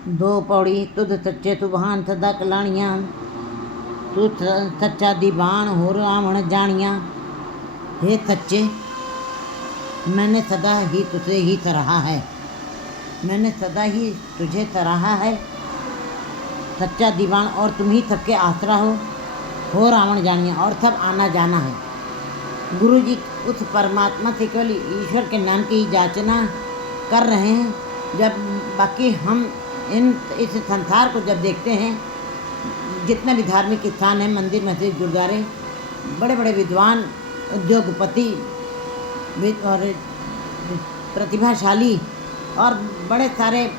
दो पौड़ी तुद सच्चे तुबहान सदा कलाणियाँ, तू सच्चा दीवान हो रावण जानिया। हे सच्चे, मैंने सदा ही तुझे ही सराहा है, मैंने सदा ही तुझे सराहा है। सच्चा दीवान और तुम ही सबके आसरा हो रावण जानिया, और सब आना जाना है। गुरु जी उस परमात्मा से केवल ईश्वर के नाम की ही याचना कर रहे हैं। जब बाकी हम इस संसार को जब देखते हैं, जितने भी धार्मिक स्थान हैं, मंदिर मस्जिद गुरुद्वारे, बड़े बड़े विद्वान उद्योगपति और प्रतिभाशाली और बड़े सारे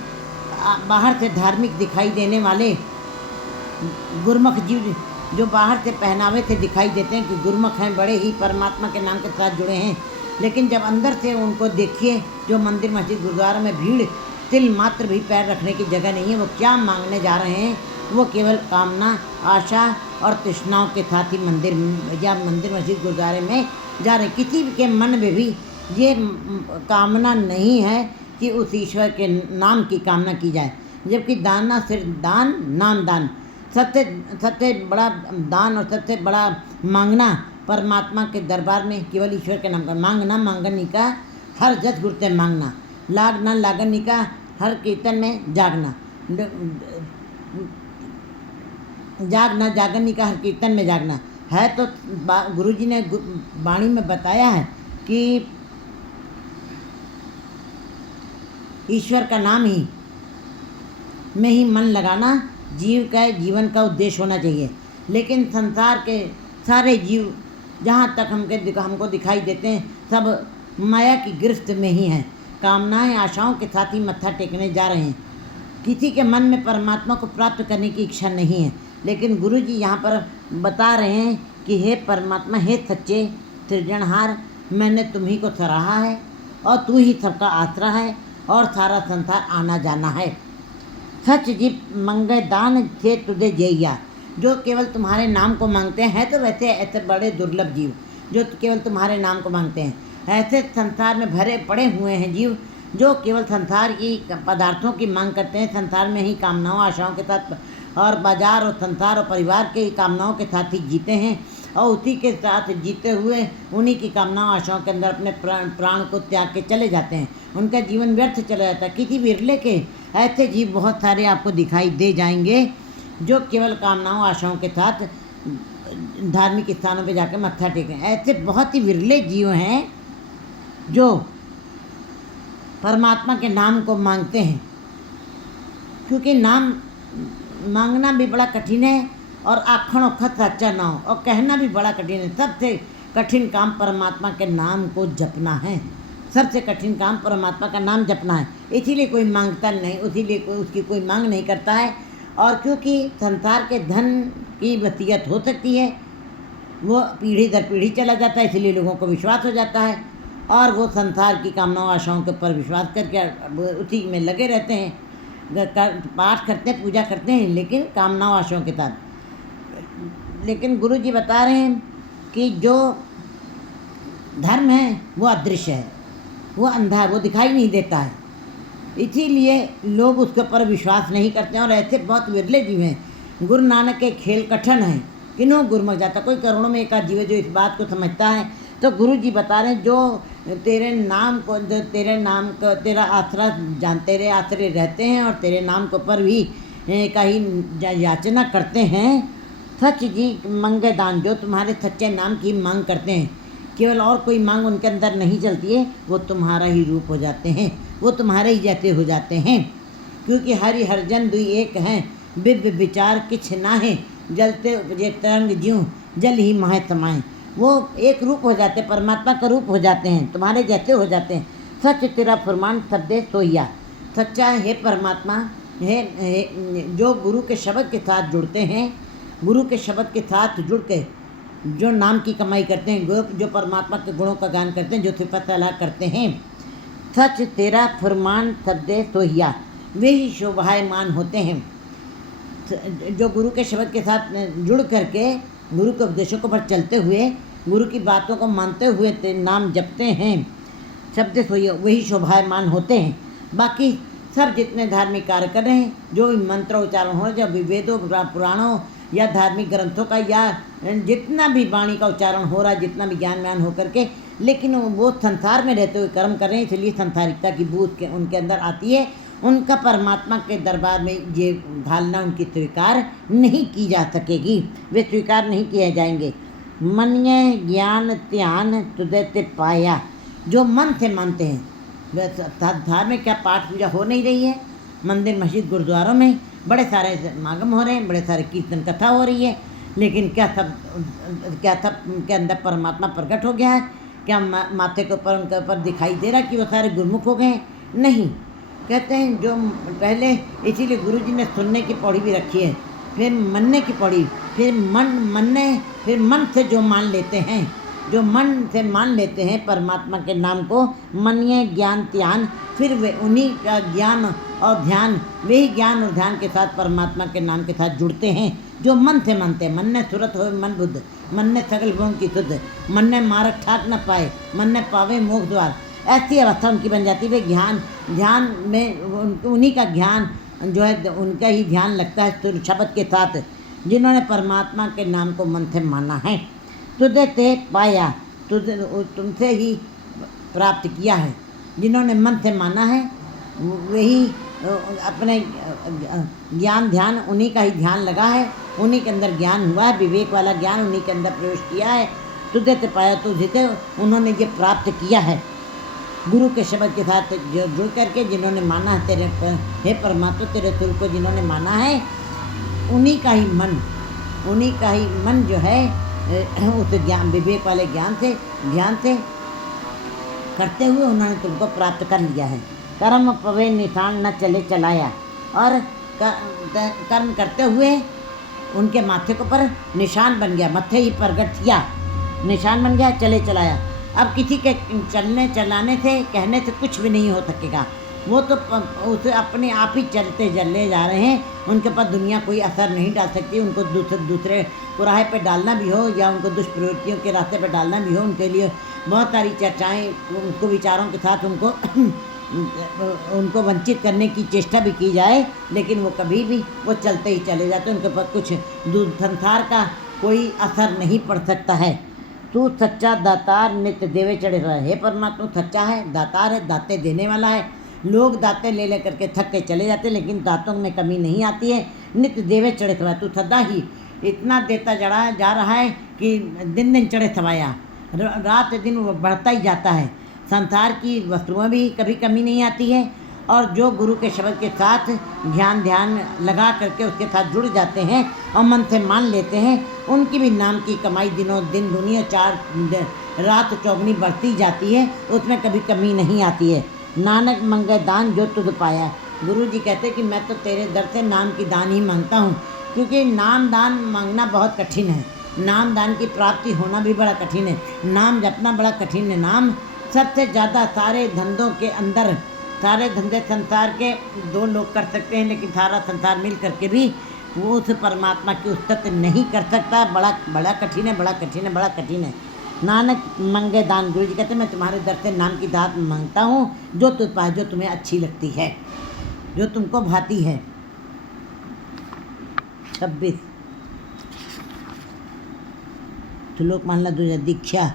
बाहर से धार्मिक दिखाई देने वाले गुरमुख जीव जो बाहर से पहनावे से दिखाई देते हैं कि गुरमुख हैं, बड़े ही परमात्मा के नाम के साथ जुड़े हैं, लेकिन जब अंदर से उनको देखिए, जो मंदिर मस्जिद गुरुद्वारा में भीड़ तिल मात्र भी पैर रखने की जगह नहीं है, वो क्या मांगने जा रहे हैं? वो केवल कामना, आशा और तृष्णाओं के साथ ही मंदिर मस्जिद गुरुद्वारे में जा रहे हैं। किसी के मन में भी ये कामना नहीं है कि उस ईश्वर के नाम की कामना की जाए, जबकि दान सिर्फ दान, नाम दान, सबसे बड़ा दान और सबसे बड़ा मांगना परमात्मा के दरबार में केवल ईश्वर के नाम का मांगना। मांगनी का हर जस गुरते मांगना, लागना लागनी का हर कीर्तन में जागना, जागना जागनी का हर कीर्तन में जागना है। तो गुरु जी ने वाणी में बताया है कि ईश्वर का नाम ही में ही मन लगाना जीव का जीवन का उद्देश्य होना चाहिए। लेकिन संसार के सारे जीव जहाँ तक हमको दिखाई देते हैं, सब माया की गिरफ्त में ही हैं, कामनाएं आशाओं के साथ ही मत्था टेकने जा रहे हैं। किसी के मन में परमात्मा को प्राप्त करने की इच्छा नहीं है, लेकिन गुरु जी यहाँ पर बता रहे हैं कि हे परमात्मा, हे सच्चे सृजनहार, मैंने तुम्ही को सराहा है और तू ही सबका आसरा है और सारा संसार आना जाना है। सच जीव मंगे दान से तुझे जैया, जो केवल तुम्हारे नाम को मांगते हैं। तो वैसे ऐसे बड़े दुर्लभ जीव जो केवल तुम्हारे नाम को मांगते हैं, ऐसे संसार में भरे पड़े हुए हैं जीव जो केवल संसार की पदार्थों की मांग करते हैं, संसार में ही कामनाओं आशाओं के साथ और बाजार और संसार और परिवार के कामनाओं के साथ ही जीते हैं, और उसी के साथ जीते हुए उन्हीं की कामनाओं आशाओं के अंदर अपने प्राण को त्याग के चले जाते हैं। उनका जीवन व्यर्थ चला जाता है। किसी विरले के ऐसे जीव बहुत सारे आपको दिखाई दे जाएंगे जो केवल कामनाओं आशाओं के साथ धार्मिक स्थानों पे जाकर मत्था टेकें। ऐसे बहुत ही विरले जीव हैं जो परमात्मा के नाम को मांगते हैं, क्योंकि नाम मांगना भी बड़ा कठिन है और आखण औखत सच्चा ना हो, और कहना भी बड़ा कठिन है। सबसे कठिन काम परमात्मा के नाम को जपना है, सबसे कठिन काम परमात्मा का नाम जपना है। इसीलिए कोई मांगता नहीं, इसीलिए उसकी कोई मांग नहीं करता है। और क्योंकि संसार के धन की वसीयत हो सकती है, वो पीढ़ी दर पीढ़ी चला जाता है, इसलिए लोगों को विश्वास हो जाता है और वो संसार की कामनाओं आशाओं के ऊपर विश्वास करके उसी में लगे रहते हैं, पाठ करते हैं, पूजा करते हैं, लेकिन कामनाओं आशाओं के साथ। लेकिन गुरु जी बता रहे हैं कि जो धर्म है वो अदृश्य है, वो अंधा है, वो दिखाई नहीं देता है, इसीलिए लोग उसके ऊपर विश्वास नहीं करते हैं। और ऐसे बहुत विरले जीव हैं। गुरु नानक के खेल कठिन हैं, किन्हों गुरमुख जाता, कोई करोड़ों में एक आध जीव है जो इस बात को समझता है। तो गुरु जी बता रहे हैं, जो तेरे नाम को, जो तेरे नाम को तेरा आसरा तेरे आसरे रहते हैं और तेरे नाम के ऊपर भी का ही याचना करते हैं, सच जी मंगे दान, जो तुम्हारे सच्चे नाम की मांग करते हैं, केवल और कोई मांग उनके अंदर नहीं चलती है, वो तुम्हारा ही रूप हो जाते हैं, वो तुम्हारे ही जैसे हो जाते हैं। क्योंकि हरि हरजन दुई एक हैं, बिब विचार किछ नाहे, जलते उपजे तरंग ज्यों जल ही माहे समाए। वो एक रूप हो जाते, परमात्मा का रूप हो जाते हैं, तुम्हारे जैसे हो जाते हैं। सच तेरा फरमान सद्दे सोहिया, सच्चा है परमात्मा है। जो गुरु के शब्द के साथ जुड़ते हैं, गुरु के शब्द के साथ जुड़ के जो नाम की कमाई करते हैं, जो परमात्मा के गुणों का गान करते हैं, जो सिफत अला करते हैं, सच तेरा फरमान सद्दे सोहिया, वे ही शोभायमान होते हैं। जो गुरु के शब्द के साथ जुड़ करके गुरु के उपदेशों को पर चलते हुए, गुरु की बातों को मानते हुए नाम जपते हैं, शब्द सोहिया, वही शोभायमान होते हैं। बाकी सब जितने धार्मिक कार्य कर रहे हैं, जो भी मंत्र उच्चारण हो, जब भी वेदों पुराणों या धार्मिक ग्रंथों का या जितना भी वाणी का उच्चारण हो रहा है, जितना भी ज्ञान व्यान हो करके, लेकिन वो संसार में रहते हुए कर्म कर रहे हैं, इसलिए संसारिकता की बूझ के उनके अंदर आती है। उनका परमात्मा के दरबार में ये ढालना उनकी स्वीकार नहीं की जा सकेगी, वे स्वीकार नहीं किए जाएंगे। मन्य ज्ञान ध्यान तुझे ते पाया, जो मन से मानते हैं। धार्मिक क्या पाठ पूजा हो नहीं रही है, मंदिर मस्जिद गुरुद्वारों में बड़े सारे समागम हो रहे हैं, बड़े सारे कीर्तन कथा हो रही है, लेकिन क्या सब के अंदर परमात्मा प्रकट हो गया है? क्या माथे के ऊपर उनके ऊपर दिखाई दे रहा कि वो सारे गुरुमुख हो गए हैं? नहीं। कहते हैं जो पहले, इसीलिए गुरुजी ने सुनने की पौड़ी भी रखी है, फिर मनने की पौड़ी, फिर मन से जो मान लेते हैं, जो मन से मान लेते हैं परमात्मा के नाम को, मन्य ज्ञान ध्यान, फिर वे उन्हीं का ज्ञान और ध्यान, वही ज्ञान और ध्यान के साथ परमात्मा के नाम के साथ जुड़ते हैं, जो मन से मानते हैं। मन ने सुरत हो मन बुद्ध, मन ने सगल गुण की शुद्ध, मन ने मार्ग ठाक न पाए, मन ने पावे मोक्ष द्वार। ऐसी अवस्था उनकी बन जाती है। वे ध्यान में उन्हीं का ज्ञान जो है, उनका ही ध्यान लगता है शब्द के साथ, जिन्होंने परमात्मा के नाम को मन से माना है। तुझे ते पाया, तुमसे ही प्राप्त किया है। जिन्होंने मन से माना है वही अपने ज्ञान ध्यान, उन्हीं का ही ध्यान लगा है, उन्हीं के अंदर ज्ञान हुआ है, विवेक वाला ज्ञान उन्हीं के अंदर प्रवेश किया है। तुझे ते पाया, तुझे उन्होंने ये प्राप्त किया है। गुरु के शब्द के साथ जुड़ करके जिन्होंने माना है तेरे, हे परमात्मा तेरे सुर को जिन्होंने माना है, उन्हीं का ही मन जो है उस ज्ञान, विवेक वाले ज्ञान से करते हुए उन्होंने तुमको प्राप्त कर लिया है। कर्म पवे निशान न चले चलाया, और कर्म करते हुए उनके माथे के ऊपर निशान बन गया, मत्थे ही प्रकट किया, निशान बन गया, चले चलाया। अब किसी के चलने चलाने से, कहने से कुछ भी नहीं हो सकेगा, वो तो उसे अपने आप ही चलते चले जा रहे हैं। उनके पास दुनिया कोई असर नहीं डाल सकती। उनको दूसरे कुराहे पे डालना भी हो या उनको दुष्प्रवृत्तियों के रास्ते पे डालना भी हो, उनके लिए बहुत सारी चर्चाएं, उनको विचारों के साथ उनको वंचित करने की चेष्टा भी की जाए, लेकिन वो कभी भी वो चलते ही चले जाते। उनके पास कुछ संसार का कोई असर नहीं पड़ सकता है। तू सच्चा दातार नित्य देवे चढ़े रहा है। हे परमात्मा सच्चा है, दातार है, दाते देने वाला है। लोग दाते ले करके थक के चले जाते, लेकिन दातों में कमी नहीं आती है। नित्य देवे चढ़े सवाया, तू सदा ही इतना देता जा रहा है कि दिन दिन चढ़े सवाया, रात दिन वो बढ़ता ही जाता है। संसार की वस्तुओं भी कभी कमी नहीं आती है, और जो गुरु के शब्द के साथ ध्यान लगा करके उसके साथ जुड़ जाते हैं और मन से मान लेते हैं, उनकी भी नाम की कमाई दिनों दिन दुनिया 4 रात चौगनी बढ़ती जाती है, उसमें कभी कमी नहीं आती है। नानक मंगे दान जो तुझ पाया। गुरु जी कहते कि मैं तो तेरे दर से नाम की दान ही मांगता हूँ, क्योंकि नाम दान मांगना बहुत कठिन है, नाम दान की प्राप्ति होना भी बड़ा कठिन है, नाम जपना बड़ा कठिन है। नाम सबसे ज़्यादा सारे धंधों के अंदर, सारे धंधे संसार के 2 लोग कर सकते हैं, लेकिन सारा संसार मिल करके भी वो उस परमात्मा की उस्तत नहीं कर सकता। बड़ा कठिन है, बड़ा कठिन है, बड़ा कठिन है। नानक मंगे दान, गुरु जी कहते मैं तुम्हारे दर से नाम की दात मांगता हूँ, जो तुझ पास, जो तुम्हें अच्छी लगती है, जो तुमको भाती है। 26 श्लोक मान ला तुझे दीक्षा।